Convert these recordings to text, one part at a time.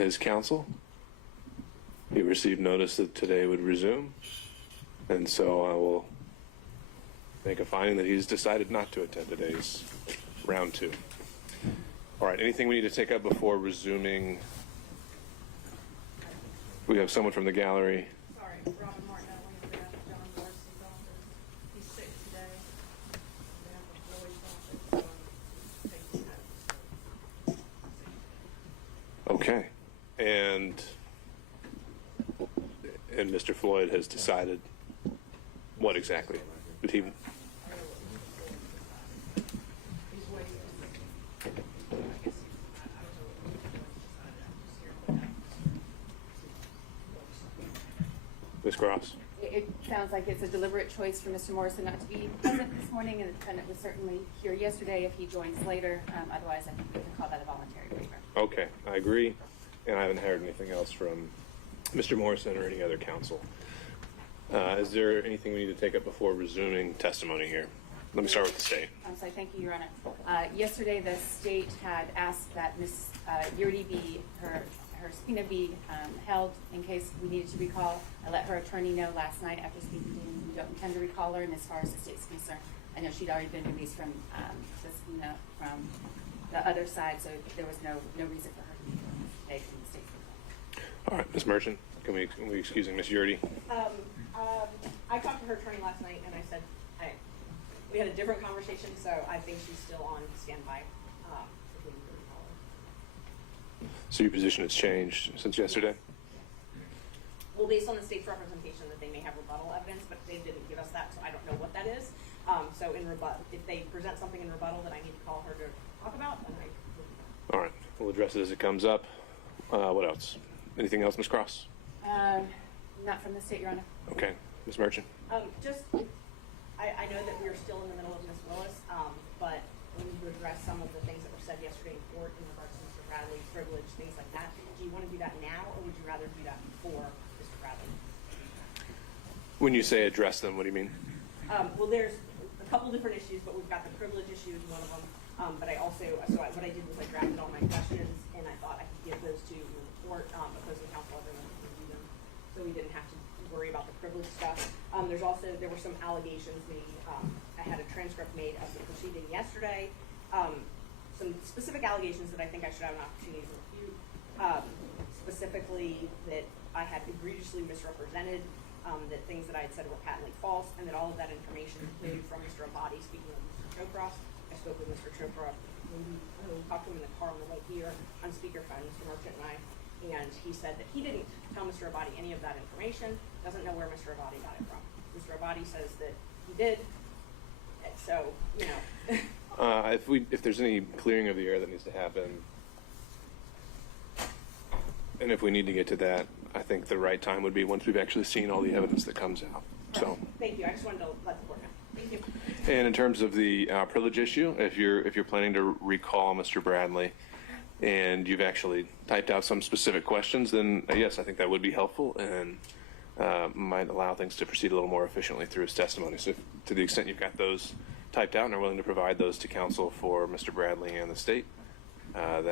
his counsel. He received notice that today would resume, and so I will make a finding that he's decided not to attend today's round 2. All right, anything we need to take up before resuming? We have someone from the gallery. Sorry, Robin Martin, we have John Morrison's office. He's sick today. We have the Floyd's office, so I'm taking that. Okay, and Mr. Floyd has decided what exactly? Did he? He's waiting. I guess I don't know what he's decided. I'm just here for that. Ms. Cross? It sounds like it's a deliberate choice for Mr. Morrison not to be present this morning, and the defendant was certainly here yesterday if he joins later. Otherwise, I think we can call that a voluntary waiver. Okay, I agree, and I haven't heard anything else from Mr. Morrison or any other counsel. Is there anything we need to take up before resuming testimony here? Let me start with the state. I'm sorry, thank you, Your Honor. Yesterday, the state had asked that Ms. Yurdi be, her subpoena be held in case we needed to recall. I let her attorney know last night after speaking to him, we don't intend to recall her, and as far as the state's concerned, I know she'd already been released from the subpoena from the other side, so there was no reason for her to be released today from the state's concerned. All right, Ms. Merchant, can we excusing Ms. Yurdi? I talked to her attorney last night, and I said, we had a different conversation, so I think she's still on standby. If we need to recall her. So your position has changed since yesterday? Well, based on the state's representation that they may have rebuttal evidence, but they didn't give us that, so I don't know what that is. So in rebuttal, if they present something in rebuttal that I need to call her to talk about, then I will. All right, we'll address it as it comes up. What else? Anything else, Ms. Cross? Not from the state, Your Honor. Okay, Ms. Merchant? I know that we are still in the middle of Ms. Willis, but we need to address some of the things that were said yesterday in court in regards to Mr. Bradley's privilege, things like that. Do you want to do that now, or would you rather do that before Mr. Bradley? When you say address them, what do you mean? Well, there's a couple different issues, but we've got the privilege issue is one of them. But I also, what I did was I drafted all my questions, and I thought I could give those to the court, opposing counsel, everyone could review them, so we didn't have to worry about the privilege stuff. There were some allegations made. I had a transcript made of the proceeding yesterday. Some specific allegations that I think I should have an opportunity to refute. Specifically that I had egregiously misrepresented, that things that I had said were patently false, and that all of that information included from Mr. Abadi. Speaking of Mr. Chopra, I spoke with Mr. Chopra. We talked to him in the car on the way here on speakerphone, Mr. Merchant and I. And he said that he didn't tell Mr. Abadi any of that information, doesn't know where Mr. Abadi got it from. Mr. Abadi says that he did, so, you know. If there's any clearing of the air that needs to happen, and if we need to get to that, I think the right time would be once we've actually seen all the evidence that comes out. So. Thank you. I just wanted to let the court know. Thank you. And in terms of the privilege issue, if you're planning to recall Mr. Bradley, and you've actually typed out some specific questions, then yes, I think that would be helpful and might allow things to proceed a little more efficiently through his testimony. So if, to the extent you've got those typed out and are willing to provide those to counsel for Mr. Bradley and the state, I'd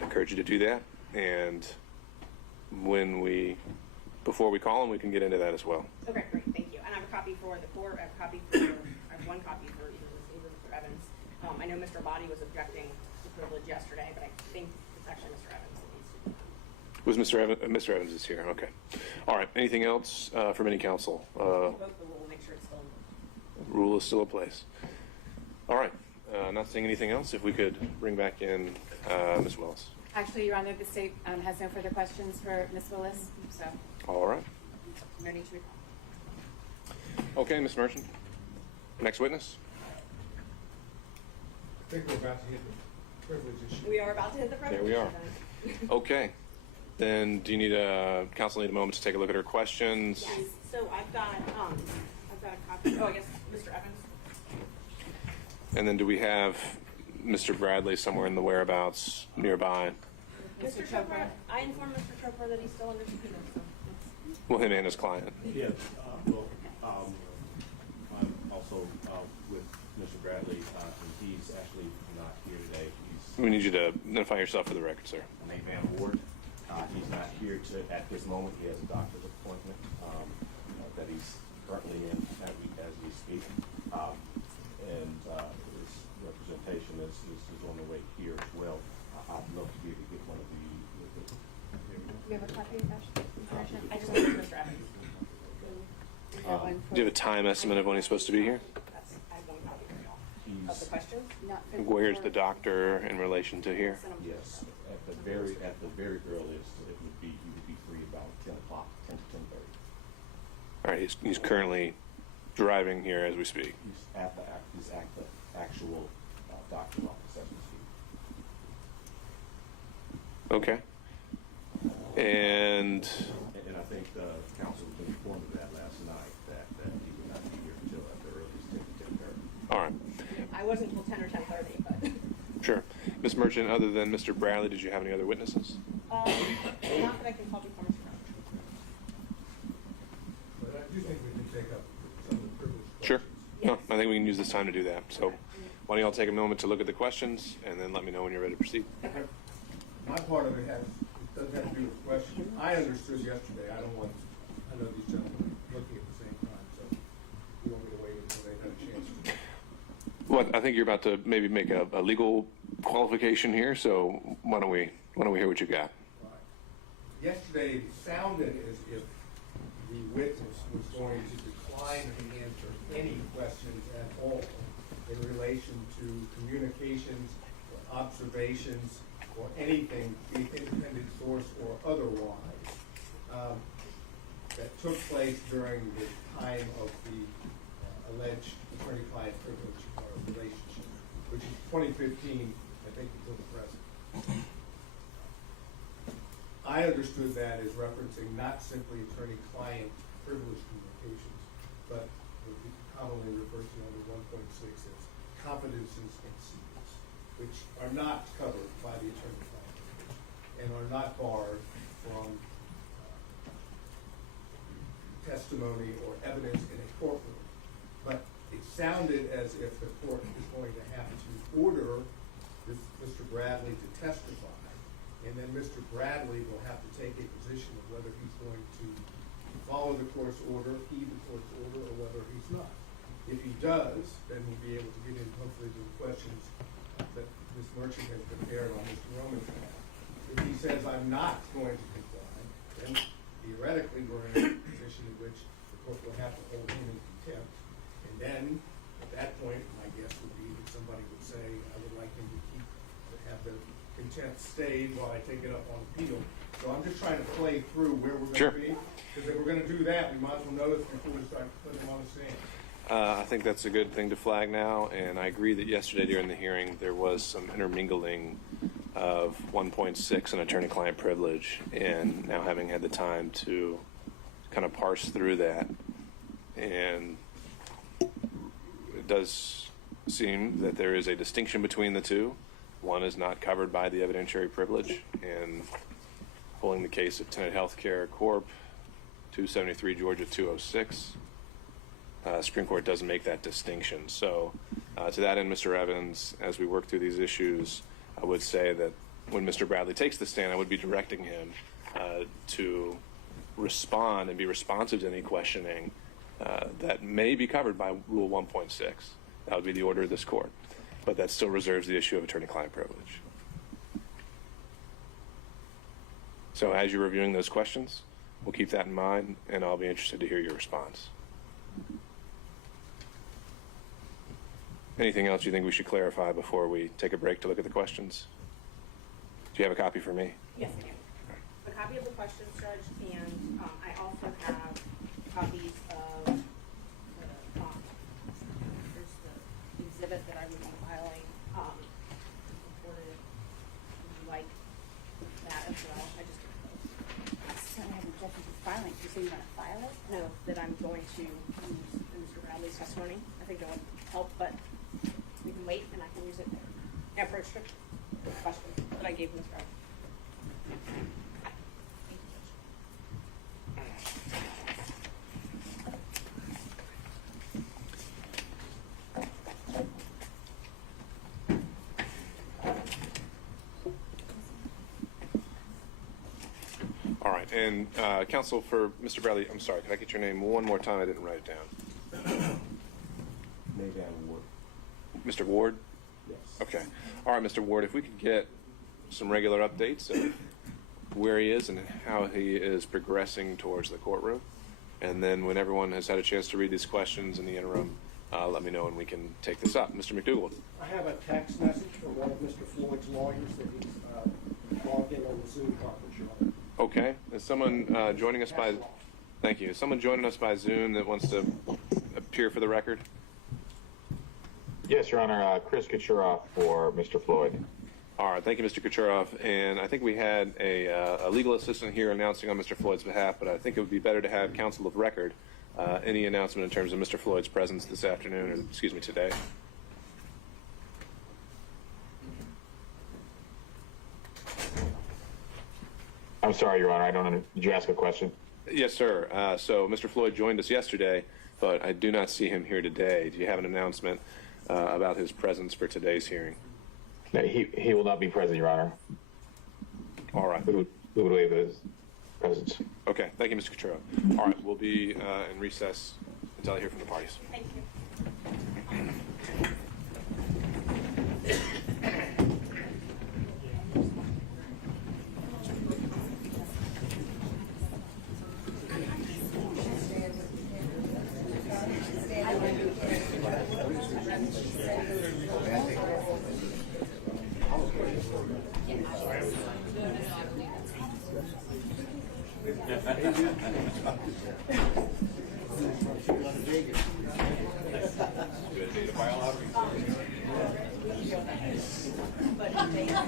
encourage you to do that. And before we call him, we can get into that as well. Okay, great. Thank you. And I have a copy for the court. I have one copy for either Mr. Evans. I know Mr. Abadi was objecting to privilege yesterday, but I think it's actually Mr. Evans that needs to do that. Was Mr. Evans? Mr. Evans is here. Okay. All right. Anything else from any counsel? Vote the rule. Make sure it's still in. Rule is still in place. All right. Not seeing anything else. If we could bring back in Ms. Willis. Actually, Your Honor, the state has no further questions for Ms. Willis, so. All right. No need to recall. Okay, Ms. Merchant. Next witness. I think we're about to hit the privilege issue. We are about to hit the privilege. There we are. Okay. Then do you need counsel need a moment to take a look at her questions? Yes. So I've got a copy. Oh, I guess Mr. Evans. And then do we have Mr. Bradley somewhere in the whereabouts nearby? Mr. Chopra. I informed Mr. Chopra that he's still under subpoena. So. Well, him and his client. Yes. I'm also with Mr. Bradley, and he's actually not here today. He's We need you to identify yourself for the record, sir. Nate Van Ward. He's not here at this moment. He has a doctor's appointment that he's currently in as we speak. His representation is on the way here as well. I'd love to be able to get one of the Do you have a copy of that information? I just want Mr. Evans. Do you have a time estimate of when he's supposed to be here? I have one copy for y'all. Of the questions? Where's the doctor in relation to here? Yes, at the very earliest, it would be he would be free about 10 o'clock, 10 to 10:30. All right, he's currently driving here as we speak. He's at the actual doctor's office as we speak. Okay. And And I think the council was informed of that last night, that he would not be here until at the earliest 10 to 10:30. all right, I wasn't until 10 or 10:30, but. sure. Ms. Merchant, other than Mr. Bradley, did you have any other witnesses? Not that I can call before Mr. Brown. But I do think we can take up some of the privileged Sure. questions. No, I think we can use this time to do that. So why don't y'all take a moment to look at the questions and then let me know when you're ready to proceed. My part of it doesn't have to do with the question. I understood yesterday, I know these gentlemen are looking at the same time, so you want me to wait until they've had a chance to. Well, I think you're about to maybe make a legal qualification here, so why don't we hear what you got? Right. Yesterday, it sounded as if the witness was going to decline to answer any questions at all in relation to communications or observations or anything, be it independent source or otherwise, that took place during the time of the alleged attorney-client privilege relationship, which is 2015, I think, until the present. I understood that as referencing not simply attorney-client privilege communications, but what we commonly refer to under 1.6 as confidences and secrets, which are not covered by the attorney-client privilege and are not barred from testimony or evidence in a courtroom. But it sounded as if the court is going to have to order Mr. Bradley to testify, and then Mr. Bradley will have to take a position of whether he's going to follow the court's order, heed the court's order, or whether he's not. If he does, then we'll be able to get in hopefully to the questions that Ms. Merchant has prepared on Mr. Roman's behalf. If he says, I'm not going to comply, then theoretically we're in a position in which the court will have to hold him in contempt. And then, at that point, my guess would be that somebody would say, I would like him to have the contempt stayed while I take it up on appeal. So I'm just trying to play through where we're going to be. Because if we're going to do that, we might as well know this before we start putting them on the stand. I think that's a good thing to flag now, and I agree that yesterday during the hearing there was some intermingling of 1.6 and attorney-client privilege, and now having had the time to kind of parse through that, and it does seem that there is a distinction between the two. One is not covered by the evidentiary privilege, and pulling the case of Tenet Healthcare Corp., 273 Georgia 206. Supreme Court doesn't make that distinction. So to that end, Mr. Evans, as we work through these issues, I would say that when Mr. Bradley takes the stand, I would be directing him to respond and be responsive to any questioning that may be covered by Rule 1.6. That would be the order of this court. But that still reserves the issue of attorney-client privilege. So as you're reviewing those questions, we'll keep that in mind, and I'll be interested to hear your response. Anything else you think we should clarify before we take a break to look at the questions? Do you have a copy for me? Yes, I do. A copy of the questions, Judge, and I also have copies of there's the exhibit that I would be filing. Would you like that as well? I just So I have an objection to filing. You say you're going to file it? know that I'm going to use Mr. Bradley's testimony. I think that would help, but we can wait and I can use it after it's strict question that I gave Ms. Bradley. right, and counsel for Mr. Bradley, I'm sorry, can I get your name one more time? I didn't write it down. Maybe I would. Mr. Ward? Yes. Okay. All right, Mr. Ward, if we could get some regular updates of where he is and how he is progressing towards the courtroom. And then when everyone has had a chance to read these questions in the interim, let me know and we can take this up. Mr. McDougald. I have a text message from one of Mr. Floyd's lawyers that he's logged in on the Zoom conference room. Okay. Is someone joining us by... Thank you. Is someone joining us by Zoom that wants to appear for the record? Yes, Your Honor. Chris Kucherov for Mr. Floyd. All right. Thank you, Mr. Kucherov. And I think we had a legal assistant here announcing on Mr. Floyd's behalf, but I think it would be better to have counsel of record any announcement in terms of Mr. Floyd's presence this afternoon, or excuse me, today. I'm sorry, Your Honor. I don't. Did you ask a question? Yes, sir. So Mr. Floyd joined us yesterday, but I do not see him here today. Do you have an announcement about his presence for today's hearing? No, he will not be present, Your Honor. All right. We would waive his presence. Okay. Thank you, Mr. Cottrell. All right. We'll be in recess until I hear from the parties. Thank you. But they have